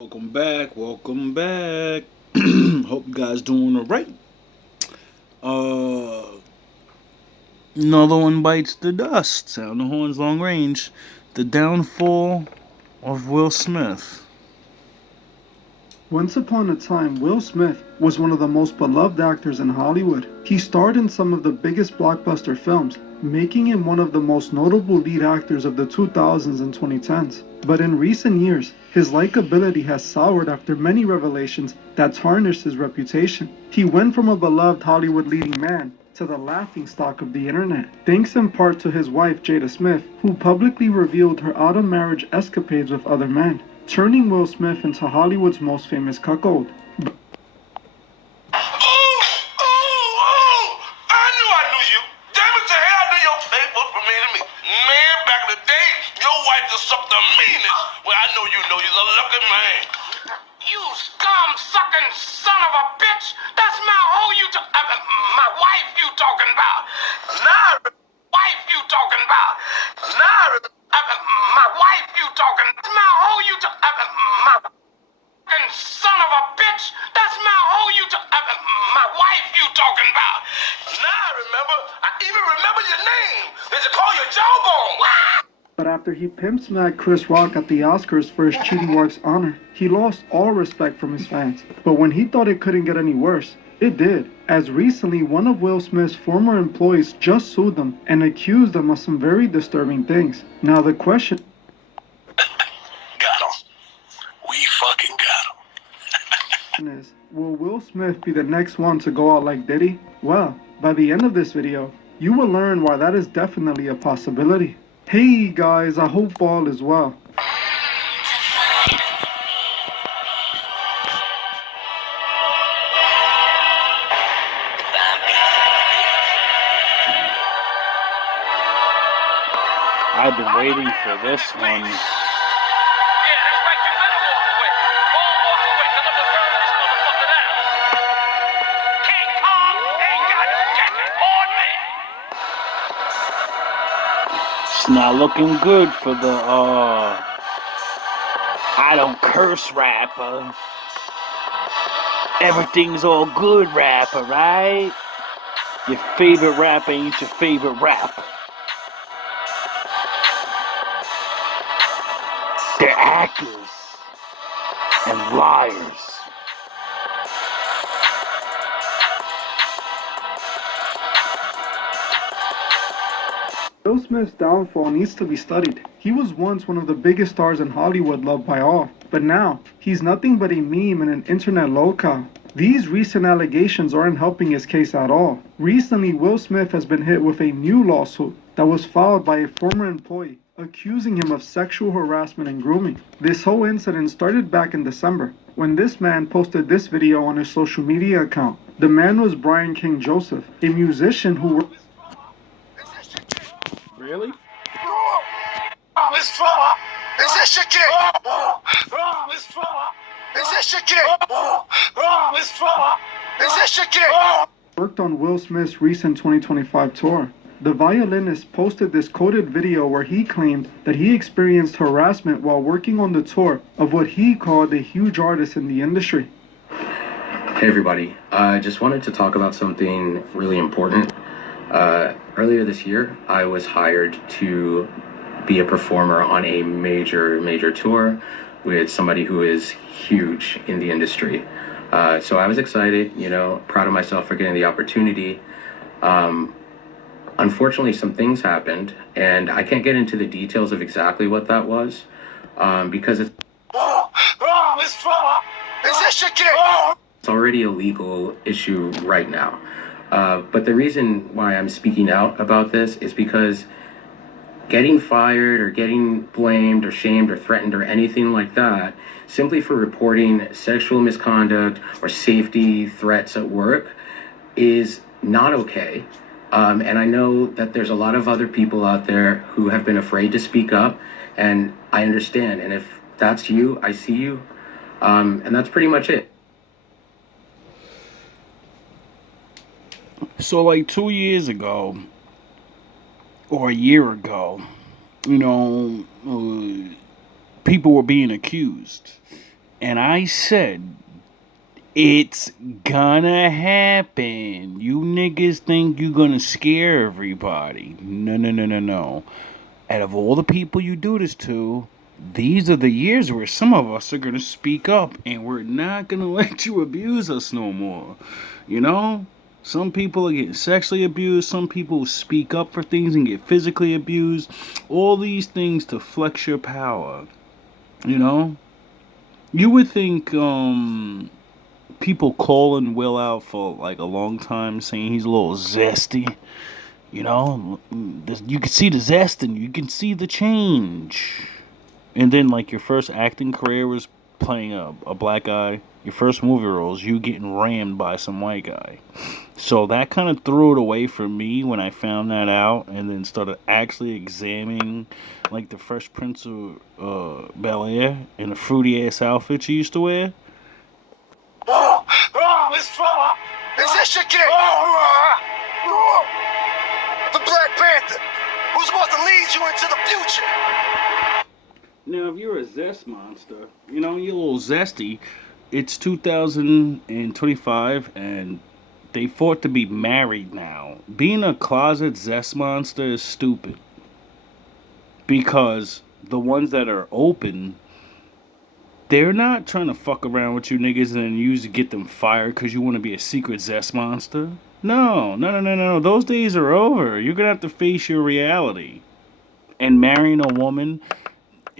Welcome back. Welcome back. Hope you guys doing alright. Uh, Another one bites the dust. Sound the horns long range. The downfall of Will Smith. Once upon a time, Will Smith was one of the most beloved actors in Hollywood. He starred in some of the biggest blockbuster films, making him one of the most notable lead actors of the 2000s and 2010s. But in recent years, his likability has soured after many revelations that tarnished his reputation. He went from a beloved Hollywood leading man to the laughingstock of the internet, thanks in part to his wife Jada Smith, who publicly revealed her out-of-marriage escapades with other men, turning Will Smith into Hollywood's most famous cuckold. You scum-sucking son of a bitch! That's my hoe you my wife you talking about. Nah, wife you talking about. Nah, my wife you talking. That's my hoe you my fucking son of a bitch! That's my hoe you my wife you talking about. Nah, I even remember your name. They should call you Jawbone. But after he pimp smacked Chris Rock at the Oscars for his cheating wife's honor, he lost all respect from his fans. But when he thought it couldn't get any worse, it did, as recently one of Will Smith's former employees just sued them and accused them of some very disturbing things. Now the question Got him. We fucking got him. is, will Will Smith be the next one to go out like Diddy? Well, by the end of this video, you will learn why that is definitely a possibility. Hey guys, I hope all is well. I've been waiting for this one. It's not looking good for the I don't curse rapper. Everything's all good rapper, right? Your favorite rapper ain't your favorite rap. They're actors and liars. Will Smith's downfall needs to be studied. He was once one of the biggest stars in Hollywood, loved by all. But now, he's nothing but a meme in an internet locale. These recent allegations aren't helping his case at all. Recently, Will Smith has been hit with a new lawsuit that was filed by a former employee, accusing him of sexual harassment and grooming. This whole incident started back in December, when this man posted this video on his social media account. The man was Brian King Joseph, a musician who worked. Really? Is this your kid? Is this your kid? Is this your kid? Worked on Will Smith's recent 2025 tour. The violinist posted this coded video where he claimed that he experienced harassment while working on the tour of what he called a huge artist in the industry. Hey everybody, I just wanted to talk about something really important. Earlier this year, I was hired to be a performer on a major tour with somebody who is huge in the industry. So I was excited, proud of myself for getting the opportunity. Unfortunately, some things happened, and I can't get into the details of exactly what that was, because it's already a legal issue right now. But the reason why I'm speaking out about this is because getting fired or getting blamed or shamed or threatened or anything like that, simply for reporting sexual misconduct or safety threats at work, is not okay. And I know that there's a lot of other people out there who have been afraid to speak up, and I understand. And if that's you, I see you. And that's pretty much it. So like 2 years ago, or a year ago, people were being accused. And I said, it's gonna happen. You niggas think you gonna scare everybody. No, no, no, no, no. Out of all the people you do this to, these are the years where some of us are gonna speak up and we're not gonna let you abuse us no more. You know? Some people are getting sexually abused, some people speak up for things and get physically abused. All these things to flex your power. You know? You would think people calling Will out for like a long time saying he's a little zesty. You know, you can see the zest and you can see the change. And then, like, your first acting career was playing a black guy. Your first movie roles, you getting rammed by some white guy. So that kind of threw it away for me when I found that out and then started actually examining, like, the Fresh Prince of Bel-Air in the fruity ass outfit she used to wear. Is this your kid? The Black Panther, who's supposed to lead you into the future. Now, if you're a zest monster, you know, you're a little zesty. It's 2025 and they fought to be married now. Being a closet zest monster is stupid. Because the ones that are open, they're not trying to fuck around with you niggas and then use to get them fired because you want to be a secret zest monster. No, no, no, no, no. Those days are over. You're going to have to face your reality. And marrying a woman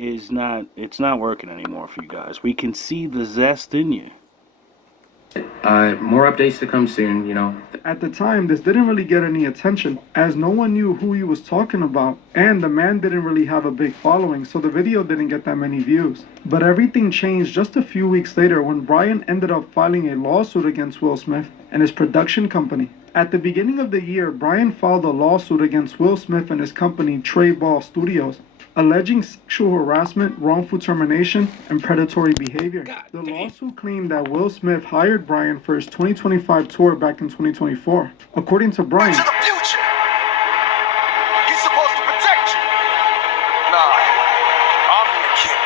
it's not working anymore for you guys. We can see the zest in you. More updates to come soon, you know. At the time, this didn't really get any attention, as no one knew who he was talking about, and the man didn't really have a big following, so the video didn't get that many views. But everything changed just a few weeks later when Brian ended up filing a lawsuit against Will Smith and his production company. At the beginning of the year, Brian filed a lawsuit against Will Smith and his company, Trey Ball Studios, alleging sexual harassment, wrongful termination, and predatory behavior. The lawsuit claimed that Will Smith hired Brian for his 2025 tour back in 2024. According to Brian, To the future. He's supposed to protect you. Nah, I'm your kid.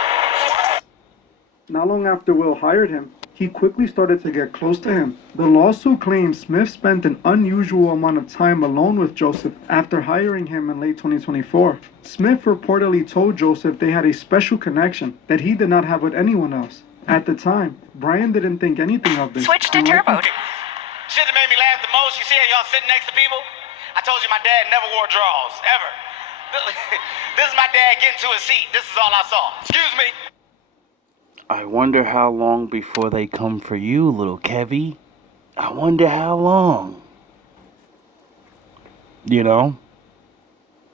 not long after Will hired him, he quickly started to get close to him. The lawsuit claims Smith spent an unusual amount of time alone with Joseph after hiring him in late 2024. Smith reportedly told Joseph they had a special connection that he did not have with anyone else. At the time, Brian didn't think anything of this. Switch to and turbo. Shit that made me laugh the most, you see how y'all sitting next to people? I told you my dad never wore drawers, ever. This is my dad getting to his seat. This is all I saw. Excuse me. I wonder how long before they come for you, little Kevy. I wonder how long. You know?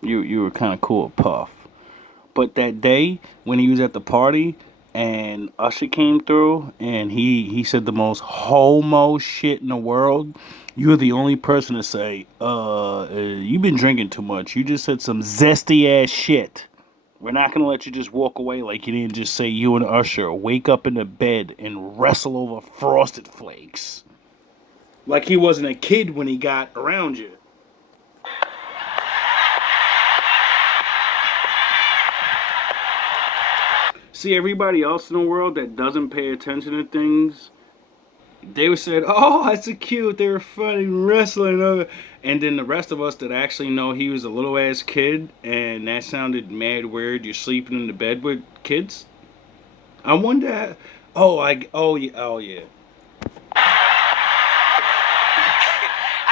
You were kind of cool, Puff. But that day when he was at the party and Usher came through and he said the most homo shit in the world, you're the only person to say, you've been drinking too much. You just said some zesty ass shit. We're not going to let you just walk away like you didn't just say you and Usher wake up in the bed and wrestle over Frosted Flakes. Like he wasn't a kid when he got around you. See, everybody else in the world that doesn't pay attention to things, they would say, oh, that's so cute, they were funny, wrestling. And then the rest of us that actually know he was a little ass kid, and that sounded mad weird, you're sleeping in the bed with kids. I wonder, oh yeah. I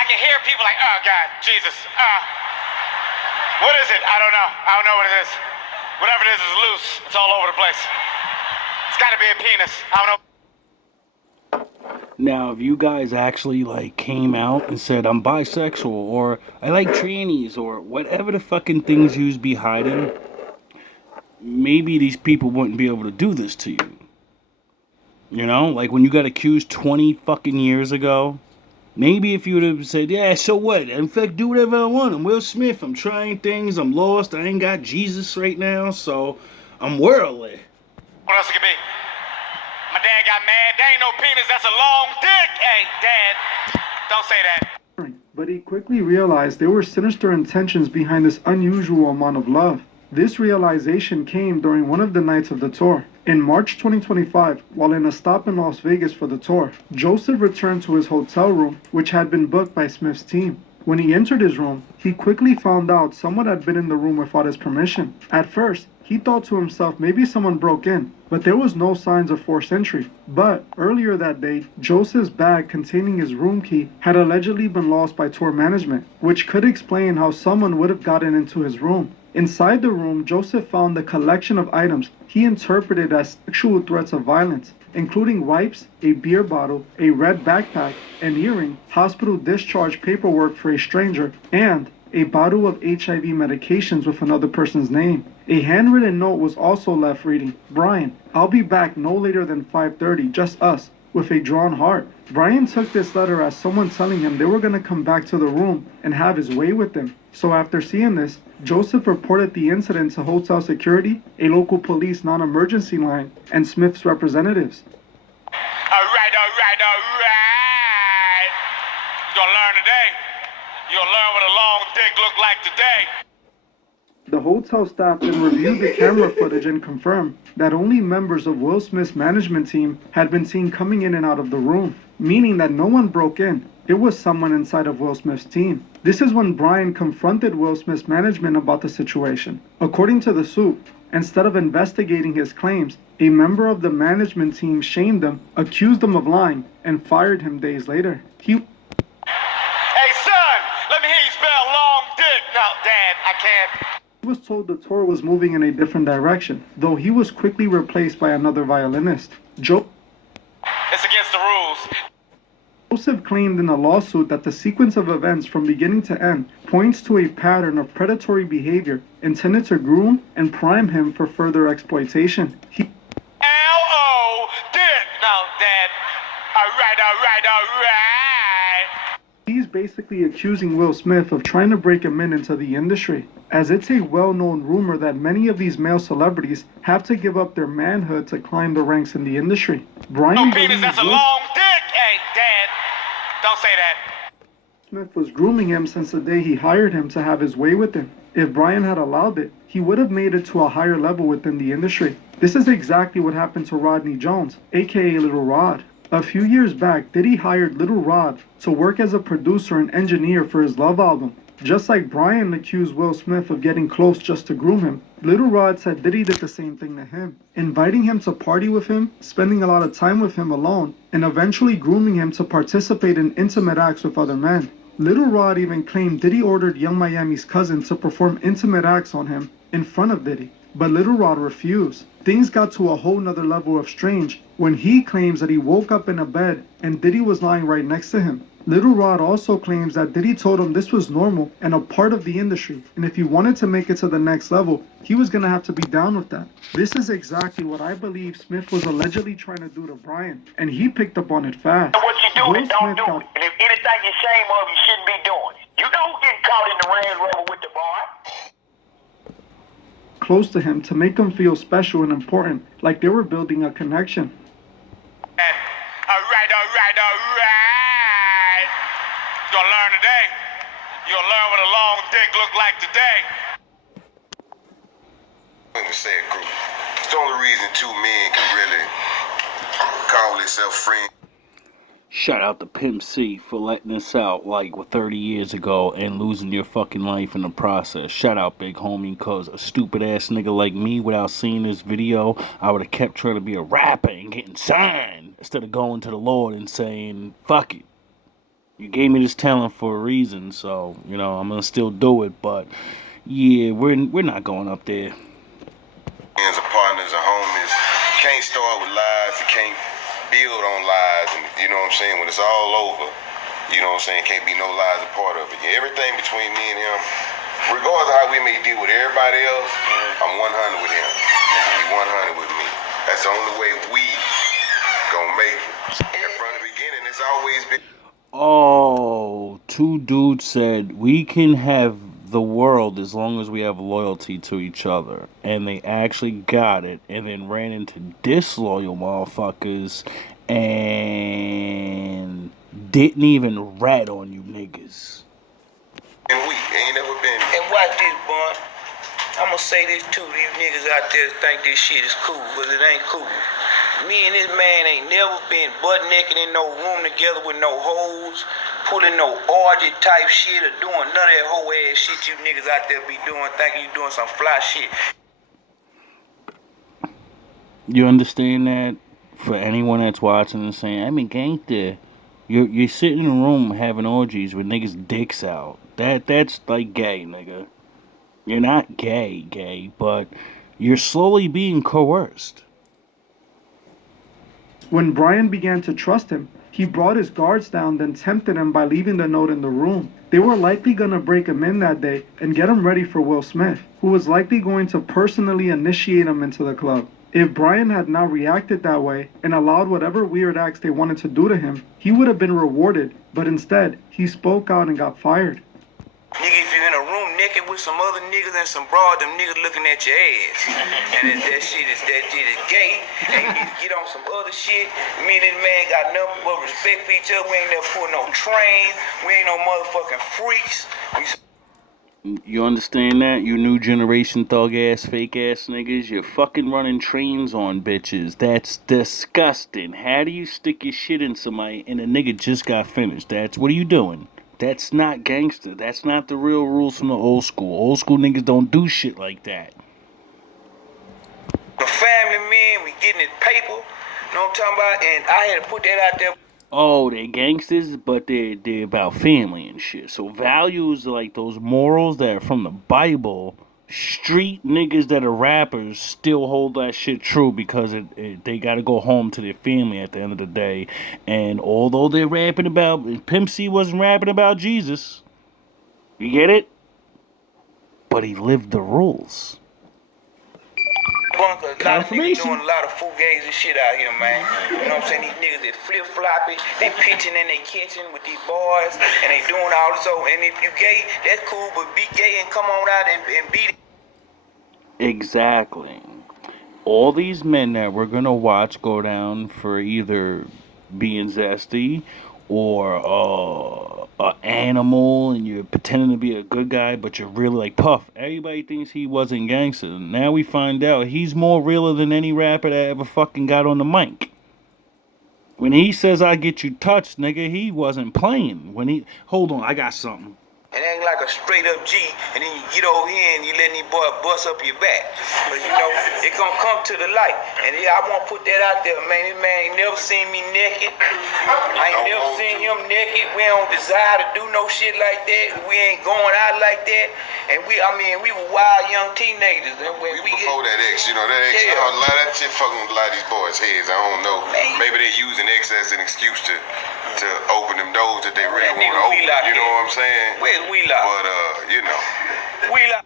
can hear people like, oh God, Jesus. What is it? I don't know what it is. Whatever it is loose. It's all over the place. It's gotta be a penis. I don't know. Now, if you guys actually like came out and said I'm bisexual or I like trannies or whatever the fucking things you'd be hiding, maybe these people wouldn't be able to do this to you. You know, like when you got accused 20 fucking years ago. Maybe if you would have said, yeah, so what? In fact, do whatever I want. I'm Will Smith. I'm trying things. I'm lost. I ain't got Jesus right now, so I'm worldly. What else it could be? My dad got mad. There ain't no penis. That's a long dick. Hey, Dad, don't say that. But he quickly realized there were sinister intentions behind this unusual amount of love. This realization came during one of the nights of the tour. In March 2025, while in a stop in Las Vegas for the tour, Joseph returned to his hotel room, which had been booked by Smith's team. When he entered his room, he quickly found out someone had been in the room without his permission. At first, he thought to himself maybe someone broke in, but there was no signs of forced entry. But earlier that day, Joseph's bag containing his room key had allegedly been lost by tour management, which could explain how someone would have gotten into his room. Inside the room, Joseph found a collection of items he interpreted as sexual threats of violence, including wipes, a beer bottle, a red backpack, an earring, hospital discharge paperwork for a stranger, and a bottle of HIV medications with another person's name. A handwritten note was also left reading, "Brian, I'll be back no later than 5:30, just us," with a drawn heart. Brian took this letter as someone telling him they were going to come back to the room and have his way with them. So after seeing this, Joseph reported the incident to hotel security, a local police non-emergency line, and Smith's representatives. All right. You're gonna learn today. You'll learn what a long dick look like today. The hotel staff then reviewed the camera footage and confirmed that only members of Will Smith's management team had been seen coming in and out of the room, meaning that no one broke in. It was someone inside of Will Smith's team. This is when Brian confronted Will Smith's management about the situation. According to the suit, instead of investigating his claims, a member of the management team shamed him, accused him of lying, and fired him days later. Hey son, let me hear you spell long dick. No, Dad, I can't. He was told the tour was moving in a different direction, though he was quickly replaced by another violinist. It's against the rules. Joseph claimed in a lawsuit that the sequence of events from beginning to end points to a pattern of predatory behavior intended to groom and prime him for further exploitation. L-O dick. No, Dad. All right. He's basically accusing Will Smith of trying to break him into the industry, as it's a well-known rumor that many of these male celebrities have to give up their manhood to climb the ranks in the industry. Brian No penis, that's a long dick. Hey, Dad, don't say that. Smith was grooming him since the day he hired him to have his way with him. If Brian had allowed it, he would have made it to a higher level within the industry. This is exactly what happened to Rodney Jones, aka Little Rod. A few years back, Diddy hired Little Rod to work as a producer and engineer for his Love album. Just like Brian accused Will Smith of getting close just to groom him, Little Rod said Diddy did the same thing to him, inviting him to party with him, spending a lot of time with him alone, and eventually grooming him to participate in intimate acts with other men. Little Rod even claimed Diddy ordered Young Miami's cousin to perform intimate acts on him in front of Diddy, but Little Rod refused. Things got to a whole nother level of strange when he claims that he woke up in a bed and Diddy was lying right next to him. Little Rod also claims that Diddy told him this was normal and a part of the industry, and if he wanted to make it to the next level, he was gonna have to be down with that. This is exactly what I believe Smith was allegedly trying to do to Brian, and he picked up on it fast. What you do Will it, don't Smith do got it. And if anything you're ashamed of, you shouldn't be doing it. You know who getting caught in the Range Rover with the boy? close to him to make him feel special and important, like they were building a connection. All right. You're gonna learn today. You'll learn what a long dick look like today. I'm gonna say a group. It's the only reason two men can really call themselves friends. Shout out to Pimp C for letting us out like 30 years ago and losing your fucking life in the process. Shout out, big homie, cause a stupid ass nigga like me, without seeing this video, I would have kept trying to be a rapper and getting signed instead of going to the Lord and saying, fuck it. You gave me this talent for a reason, so, you know, I'm gonna still do it, but yeah, we're not going up there. Friends or partners or homies. Can't start with lies, you can't build on lies, and you know what I'm saying, when it's all over, you know what I'm saying, can't be no lies a part of it. Everything between me and him, regardless of how we may deal with everybody else, I'm 100 with him. He 100 with me. That's the only way we gonna make it. And from the beginning, it's always been. Oh, two dudes said we can have the world as long as we have loyalty to each other, and they actually got it, and then ran into disloyal motherfuckers and didn't even rat on you niggas. And we ain't never been. And watch this, boy. I'ma say this too, these niggas out there think this shit is cool, but it ain't cool. Me and this man ain't never been butt naked in no room together with no hoes, pulling no orgy type shit or doing none of that hoe ass shit you niggas out there be doing, thinking you doing some fly shit. You understand that? For anyone that's watching and saying, I mean, gangster, you're sitting in a room having orgies with niggas' dicks out. That's like gay, nigga. You're not gay, but you're slowly being coerced. When Brian began to trust him, he brought his guards down, then tempted him by leaving the note in the room. They were likely going to break him in that day and get him ready for Will Smith, who was likely going to personally initiate him into the club. If Brian had not reacted that way and allowed whatever weird acts they wanted to do to him, he would have been rewarded, but instead, he spoke out and got fired. Nigga, if you're in a room naked with some other niggas and some broad, them niggas looking at your ass. And that shit is gay. And you need to get on some other shit. Me and this man got nothing but respect for each other. We ain't never pulled no trains. We ain't no motherfucking freaks. You understand that? You new generation thug ass, fake ass niggas. You're fucking running trains on bitches. That's disgusting. How do you stick your shit in somebody and a nigga just got finished? What are you doing? That's not gangster. That's not the real rules from the old school. Old school niggas don't do shit like that. The family man, we getting his paper. You know what I'm talking about? And I had to put that out there. Oh, they're gangsters, but they're about family and shit. So values like those morals that are from the Bible, street niggas that are rappers still hold that shit true because they gotta go home to their family at the end of the day. And although they're rapping about, Pimp C wasn't rapping about Jesus. You get it? But he lived the rules. A lot of niggas doing a lot of fugazi shit out here, man. You know what I'm saying? These niggas that flip-floppy, they pitching in their kitchen with these boys, and they doing all this. So, and if you gay, that's cool, but be gay and come on out and beat it. Exactly. All these men that we're gonna watch go down for either being zesty or an animal, and you're pretending to be a good guy, but you're really like Puff. Everybody thinks he wasn't gangster. Now we find out he's more realer than any rapper that ever fucking got on the mic. When he says I get you touched, nigga, he wasn't playing. Hold on, I got something. And act like a straight up G, and then you get over here and you let these boys bust up your back. But you know, it gonna come to the light. And yeah, I wanna put that out there, man. This man ain't never seen me naked. I ain't never seen him naked. We don't desire to do no shit like that. We ain't going out like that. And we were wild young teenagers. And when we before that X, you know, that X, Yeah. a lot of that shit fucking with a lot of these boys' heads. I don't know. Man. Maybe they using X as an excuse to open them doors that they really That want to nigga open. Wheelock You know here. what I'm saying? Where's Wheelock? But you know. Wheelock.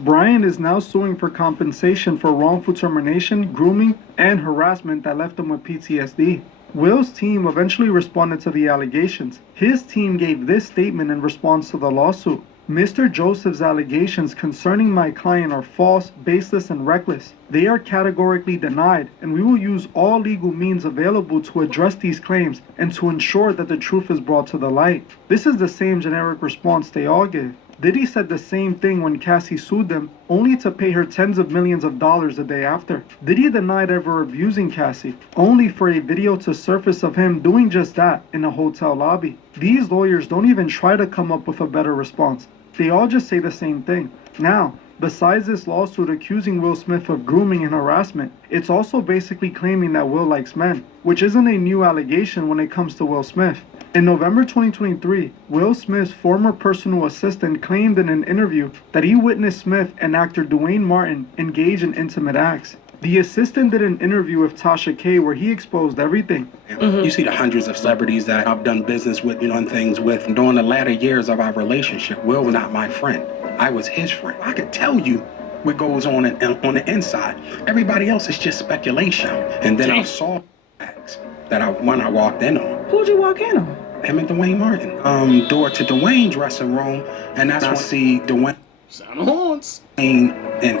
Brian is now suing for compensation for wrongful termination, grooming, and harassment that left him with PTSD. Will's team eventually responded to the allegations. His team gave this statement in response to the lawsuit. Mr. Joseph's allegations concerning my client are false, baseless, and reckless. They are categorically denied, and we will use all legal means available to address these claims and to ensure that the truth is brought to the light. This is the same generic response they all give. Diddy said the same thing when Cassie sued them, only to pay her tens of millions of dollars the day after. Diddy denied ever abusing Cassie, only for a video to surface of him doing just that in a hotel lobby. These lawyers don't even try to come up with a better response. They all just say the same thing. Now, besides this lawsuit accusing Will Smith of grooming and harassment, it's also basically claiming that Will likes men, which isn't a new allegation when it comes to Will Smith. In November 2023, Will Smith's former personal assistant claimed in an interview that he witnessed Smith and actor Dwayne Martin engage in intimate acts. The assistant did an interview with Tasha K where he exposed everything. You see the hundreds of celebrities that I've done business with, and things with. During the latter years of our relationship, Will was not my friend. I was his friend. I could tell you what goes on the inside. Everybody else is just speculation. And then I saw acts that I walked in on. Who'd you walk in on? Him and Dwayne Martin. Door to Dwayne's dressing room, and that's when I see Dwayne. Sound of horns. And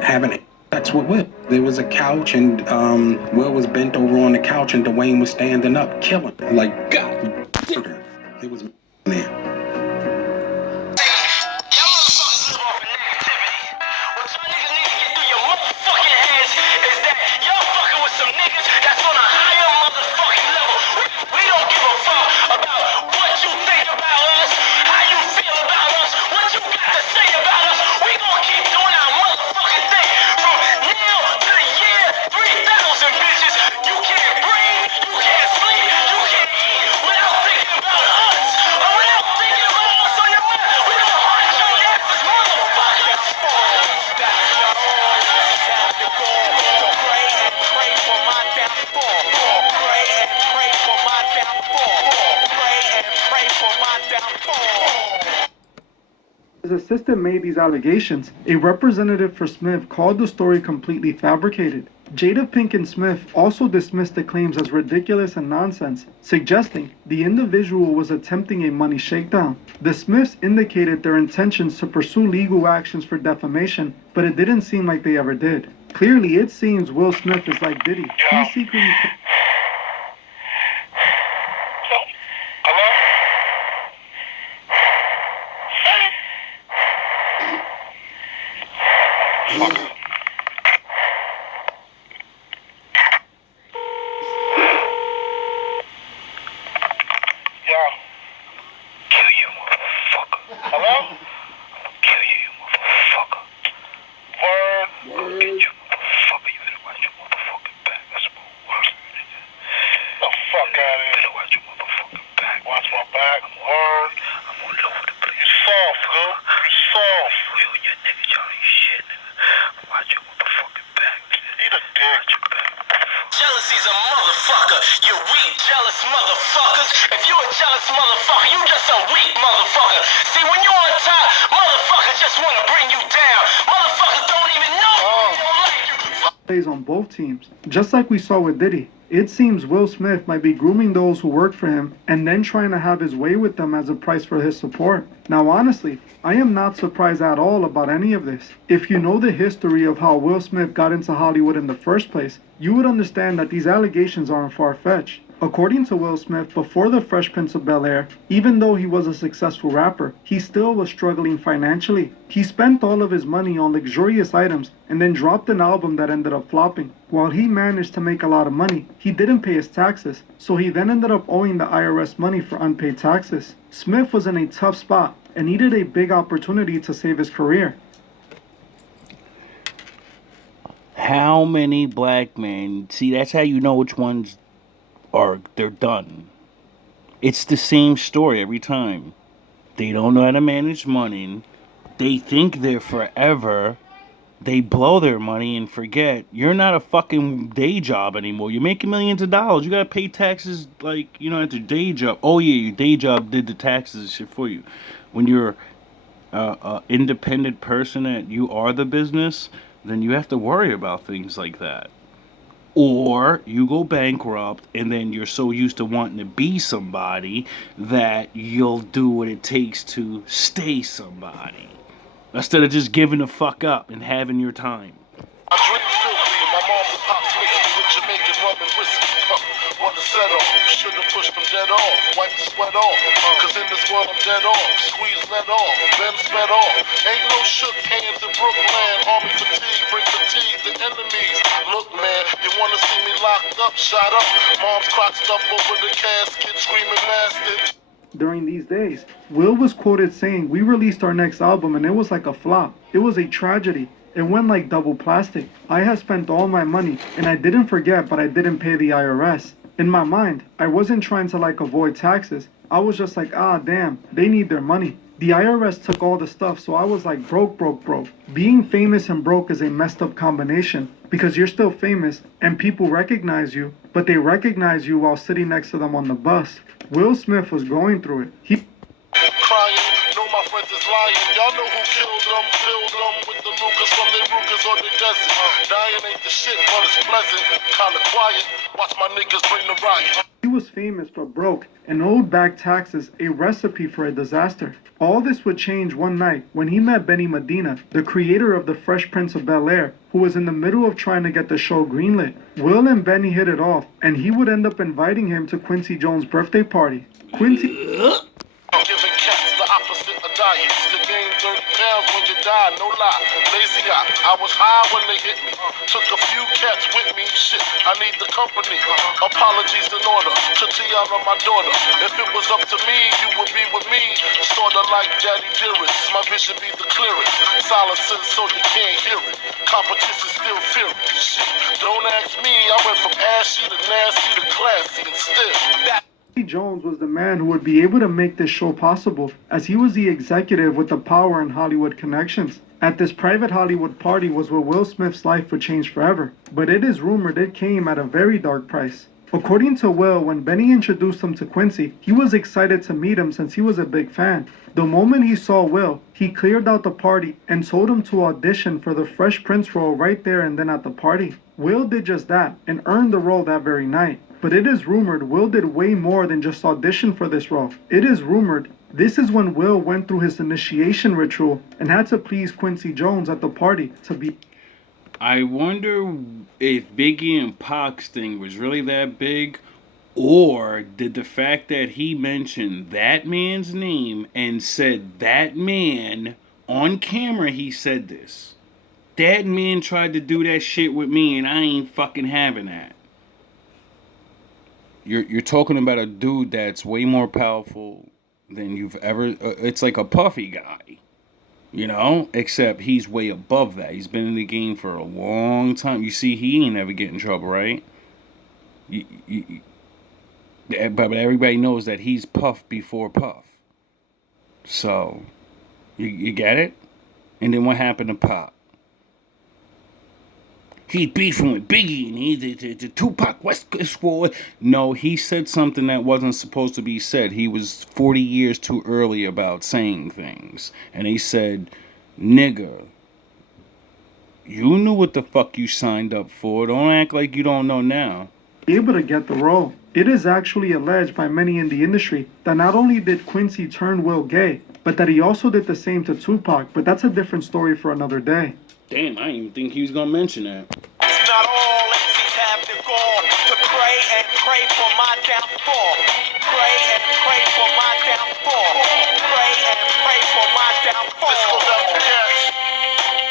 having sex with Will. There was a couch, and Will was bent over on the couch, and Dwayne was standing up, killing. Like, God. It was man. his assistant made these allegations, a representative for Smith called the story completely fabricated. Jada Pinkett Smith also dismissed the claims as ridiculous and nonsense, suggesting the individual was attempting a money shakedown. The Smiths indicated their intentions to pursue legal actions for defamation, but it didn't seem like they ever did. Clearly, it seems Will Smith is like Diddy. He secretly... Jealousy's a motherfucker, you weak, jealous motherfuckers. If you a jealous motherfucker, you just a weak motherfucker. See, when you're on top, motherfuckers just want to bring you down. Motherfuckers don't even know you don't like you. Plays on both teams. Just like we saw with Diddy, it seems Will Smith might be grooming those who work for him and then trying to have his way with them as a price for his support. Now honestly, I am not surprised at all about any of this. If you know the history of how Will Smith got into Hollywood in the first place, you would understand that these allegations aren't far-fetched. According to Will Smith, before the Fresh Prince of Bel-Air, even though he was a successful rapper, he still was struggling financially. He spent all of his money on luxurious items and then dropped an album that ended up flopping. While he managed to make a lot of money, he didn't pay his taxes, so he then ended up owing the IRS money for unpaid taxes. Smith was in a tough spot and needed a big opportunity to save his career. How many black men, see, that's how you know which ones they're done. It's the same story every time. They don't know how to manage money. They think they're forever. They blow their money and forget you're not a fucking day job anymore. You're making millions of dollars. You gotta pay taxes like, at your day job. Oh yeah, your day job did the taxes and shit for you. When you're a independent person and you are the business, then you have to worry about things like that. Or you go bankrupt and then you're so used to wanting to be somebody that you'll do what it takes to stay somebody. Instead of just giving the fuck up and having your time. I drink filthy, my mom and pops mix me with Jamaican rum and whiskey. Want to set off, should've pushed them dead off. Wipe the sweat off, cause in this world I'm dead off. Squeeze let off, then sped off. Ain't no shook hands in Brooklyn. Army fatigue, bring fatigue to enemies. Look man, you wanna see me locked up, shot up. Mom's crotched up over the casket, screaming bastard. During these days, Will was quoted saying, "We released our next album and it was like a flop. It was a tragedy. It went like double plastic. I had spent all my money and I didn't forget, but I didn't pay the IRS." In my mind, I wasn't trying to avoid taxes. I was just like, damn, they need their money. The IRS took all the stuff, so I was like broke. Being famous and broke is a messed up combination because you're still famous and people recognize you, but they recognize you while sitting next to them on the bus. Will Smith was going through it. He crying, know my friends is lying. Y'all know who killed them, filled them with the Lucas from their Rugers on the desert. Dying ain't the shit, but it's pleasant. Kinda quiet, watch my niggas bring the riot. He was famous but broke and owed back taxes, a recipe for a disaster. All this would change one night when he met Benny Medina, the creator of The Fresh Prince of Bel-Air, who was in the middle of trying to get the show greenlit. Will and Benny hit it off, and he would end up inviting him to Quincy Jones' birthday party. Quincy... Giving cats the opposite of diets. You gain 30 pounds when you die, no lie. Lazy guy, I was high when they hit me. Took a few cats with me, shit, I need the company. Apologies in order to Tiana, my daughter. If it was up to me, you would be with me. Sorta like Daddy Dearest, my vision be the clearest. Silences so you can't hear it. Competition still fearing. Shit, don't ask me, I went from ashy to nasty to classy and still. Jones was the man who would be able to make this show possible, as he was the executive with the power and Hollywood connections. At this private Hollywood party was where Will Smith's life would change forever, but it is rumored it came at a very dark price. According to Will, when Benny introduced him to Quincy, he was excited to meet him since he was a big fan. The moment he saw Will, he cleared out the party and told him to audition for the Fresh Prince role right there and then at the party. Will did just that and earned the role that very night. But it is rumored Will did way more than just audition for this role. It is rumored this is when Will went through his initiation ritual and had to please Quincy Jones at the party to be. I wonder if Biggie and Pac's thing was really that big, or did the fact that he mentioned that man's name and said that man on camera, he said this. That man tried to do that shit with me and I ain't fucking having that. You're talking about a dude that's way more powerful than you've ever. It's like a Puffy guy. You know, except he's way above that. He's been in the game for a long time. You see, he ain't ever get in trouble, right? But everybody knows that he's Puff before Puff. So, you get it? And then what happened to Pop? He's beefing with Biggie and he's the Tupac West Coast War. No, he said something that wasn't supposed to be said. He was 40 years too early about saying things. And he said, nigga, you knew what the fuck you signed up for. Don't act like you don't know now. Able to get the role. It is actually alleged by many in the industry that not only did Quincy turn Will gay, but that he also did the same to Tupac. But that's a different story for another day. Damn, I didn't even think he was gonna mention that. Not all MCs have the gall to pray and pray for my downfall. Pray and pray for my downfall. Pray and pray for my downfall. This goes out to cats.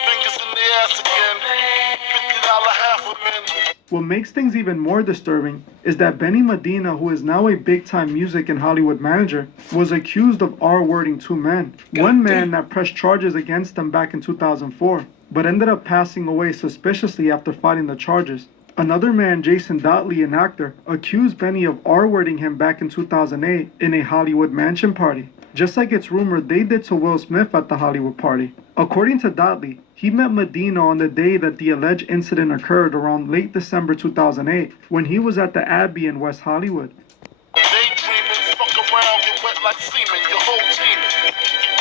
Fingers in the ass again. $50 half a min. What makes things even more disturbing is that Benny Medina, who is now a big-time music and Hollywood manager, was accused of R-wording two men. One man that pressed charges against him back in 2004, but ended up passing away suspiciously after fighting the charges. Another man, Jason Dotley, an actor, accused Benny of R-wording him back in 2008 in a Hollywood mansion party, just like it's rumored they did to Will Smith at the Hollywood party. According to Dotley, he met Medina on the day that the alleged incident occurred around late December 2008, when he was at the Abbey in West Hollywood. Daydreaming, fuck around, get wet like semen, your whole team.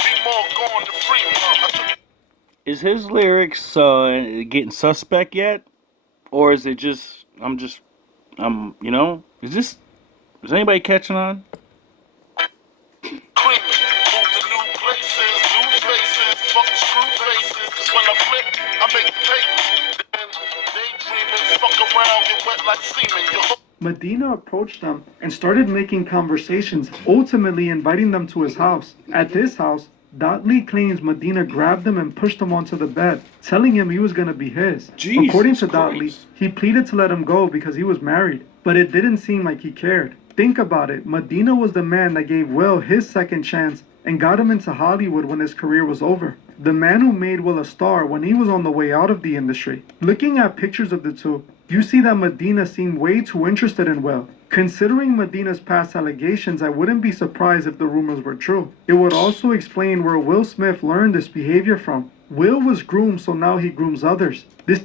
Be more gone to Freeman. Is his lyrics getting suspect yet? Or is it just, you know, is anybody catching on? Creaming, move to new places, new faces, fuck screw faces. 'Cause when I flip, I make the papers. Then daydreaming, fuck around, get wet like semen, your whole. Medina approached them and started making conversations, ultimately inviting them to his house. At this house, Dotley claims Medina grabbed him and pushed him onto the bed, telling him he was going to be his. Jesus According to Christ. Dotley, he pleaded to let him go because he was married, but it didn't seem like he cared. Think about it, Medina was the man that gave Will his second chance and got him into Hollywood when his career was over. The man who made Will a star when he was on the way out of the industry. Looking at pictures of the two, you see that Medina seemed way too interested in Will. Considering Medina's past allegations, I wouldn't be surprised if the rumors were true. It would also explain where Will Smith learned this behavior from. Will was groomed, so now he grooms others. This.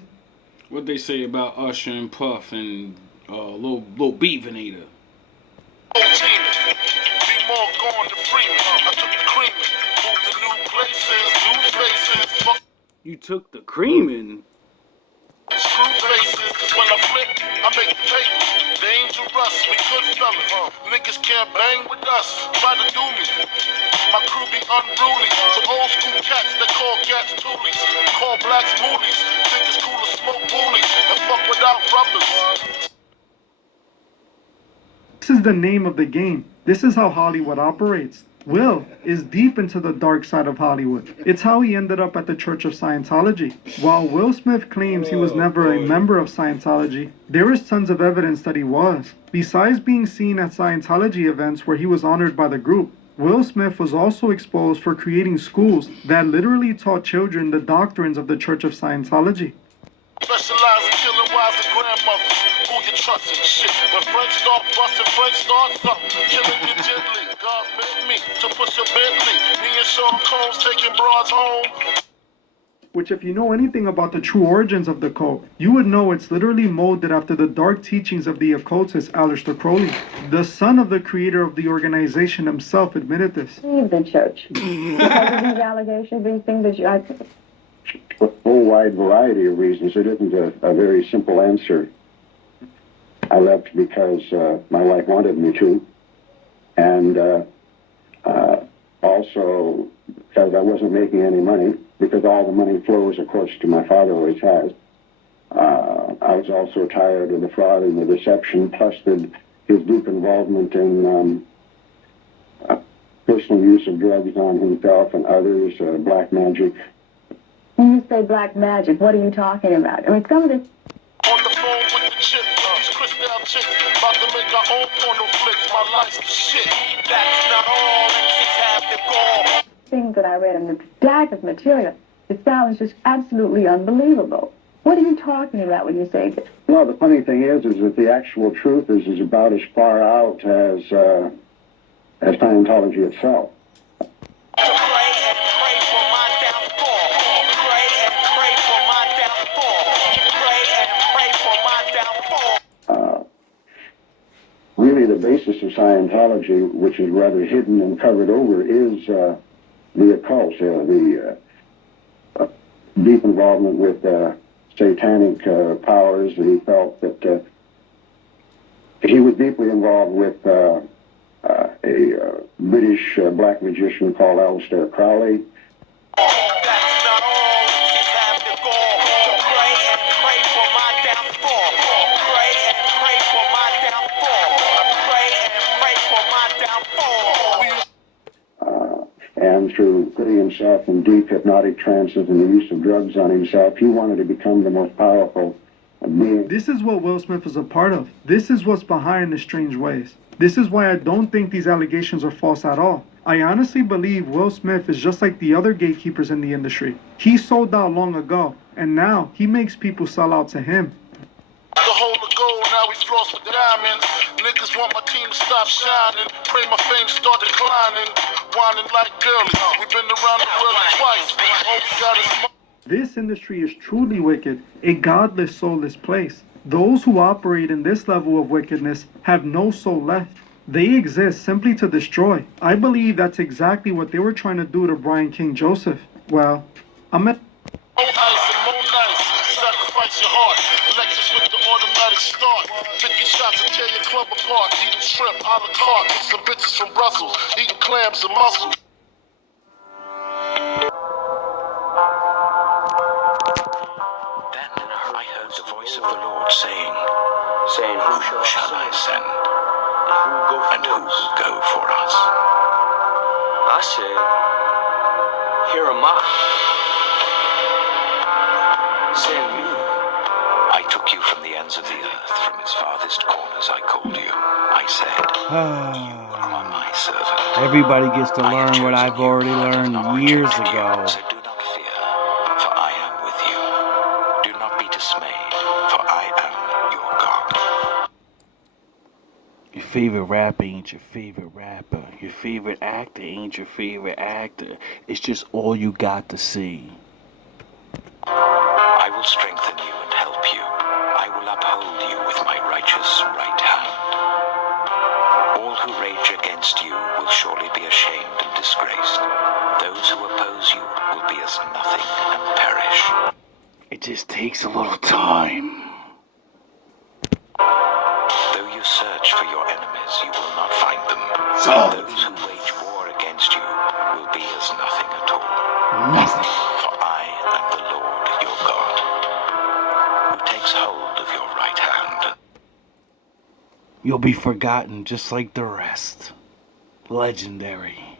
What they say about Usher and Puff and Lil Beavinator. Whole team. Be more gone to Freeman. I took the creaming, moved to new places, new faces, fuck You took the creaming. screw faces. 'Cause when I flip, I make the papers. Dangerous, we good fellas. Niggas can't bang with us. Try to do me. My crew be unruly. Some old school cats that call gats toolies. Call blacks moolies. Think it's cool to smoke bullies and fuck without rubbers. This is the name of the game. This is how Hollywood operates. Will is deep into the dark side of Hollywood. It's how he ended up at the Church of Scientology. While Will Smith claims he was never a member of Scientology, there is tons of evidence that he was. Besides being seen at Scientology events where he was honored by the group, Will Smith was also exposed for creating schools that literally taught children the doctrines of the Church of Scientology. Specialize in killing wives and grandmothers. Who you trust and shit. When friends start busting, friends start something. Killing you gently. God meant me to push a Bentley. Me and Sean Combs taking broads home. which if you know anything about the true origins of the cult, you would know it's literally molded after the dark teachings of the occultist Aleister Crowley. The son of the creator of the organization himself admitted this. Leave the church because of these allegations, these things that you... A whole wide variety of reasons. It isn't a very simple answer. I left because my wife wanted me to, and also because I wasn't making any money, because all the money flows, of course, to my father, always has. I was also tired of the fraud and the deception, plus his deep involvement in personal use of drugs on himself and others, black magic. When you say black magic, what are you talking about? I mean, some of this... On the phone with the chick, these crystal chicks, about to make our own porno flicks. My life's the shit. That's not all, MCs have the goal. things that I read in the stack of material, it sounds just absolutely unbelievable. What are you talking about when you say this? Well, the funny thing is that the actual truth is about as far out as Scientology itself. Really, the basis of Scientology, which is rather hidden and covered over, is the occult, the deep involvement with satanic powers. He felt that he was deeply involved with a British black magician called Aleister Crowley. And through putting himself in deep hypnotic trances and the use of drugs on himself, he wanted to become the most powerful being. This is what Will Smith is a part of. This is what's behind the strange ways. This is why I don't think these allegations are false at all. I honestly believe Will Smith is just like the other gatekeepers in the industry. He sold out long ago, and now he makes people sell out to him. The hole of gold, now we floss with diamonds. Niggas want my team to stop shining. Pray my fame start declining. Whining like girlies. We've been around the world twice. All we got is This industry is truly wicked, a godless, soulless place. Those who operate in this level of wickedness have no soul left. They exist simply to destroy. I believe that's exactly what they were trying to do to Brian King Joseph. Well, I'm at... more ice and more nice. Sacrifice your heart. Lexus with the automatic start. 50 shots to tear your club apart. Eating shrimp a la carte with some bitches from Brussels. Eating clams and mussels. Then I heard the voice of the Lord saying, Who shall I send? And who will go for us? I said, here am I. Send me. I took you from the ends of the earth, from its farthest corners I called you. I said, You are my servant. Everybody gets to I have learn what chosen I've you already and have learned not years rejected you. ago. So do not fear, for I am with you. Do not be dismayed, for I am your God. Your favorite rapper ain't your favorite rapper. Your favorite actor ain't your favorite actor. It's just all you got to see. I will strengthen you and help you. I will uphold you with my righteous right hand. All who rage against you will surely be ashamed and disgraced. Those who oppose you will be as nothing and perish. It just takes a little time. Though you search for your enemies, you will not find them. Those who wage war against you will be as nothing at all. Nothing. For I am the Lord your God, who takes hold of your right hand. You'll be forgotten just like the rest. Legendary.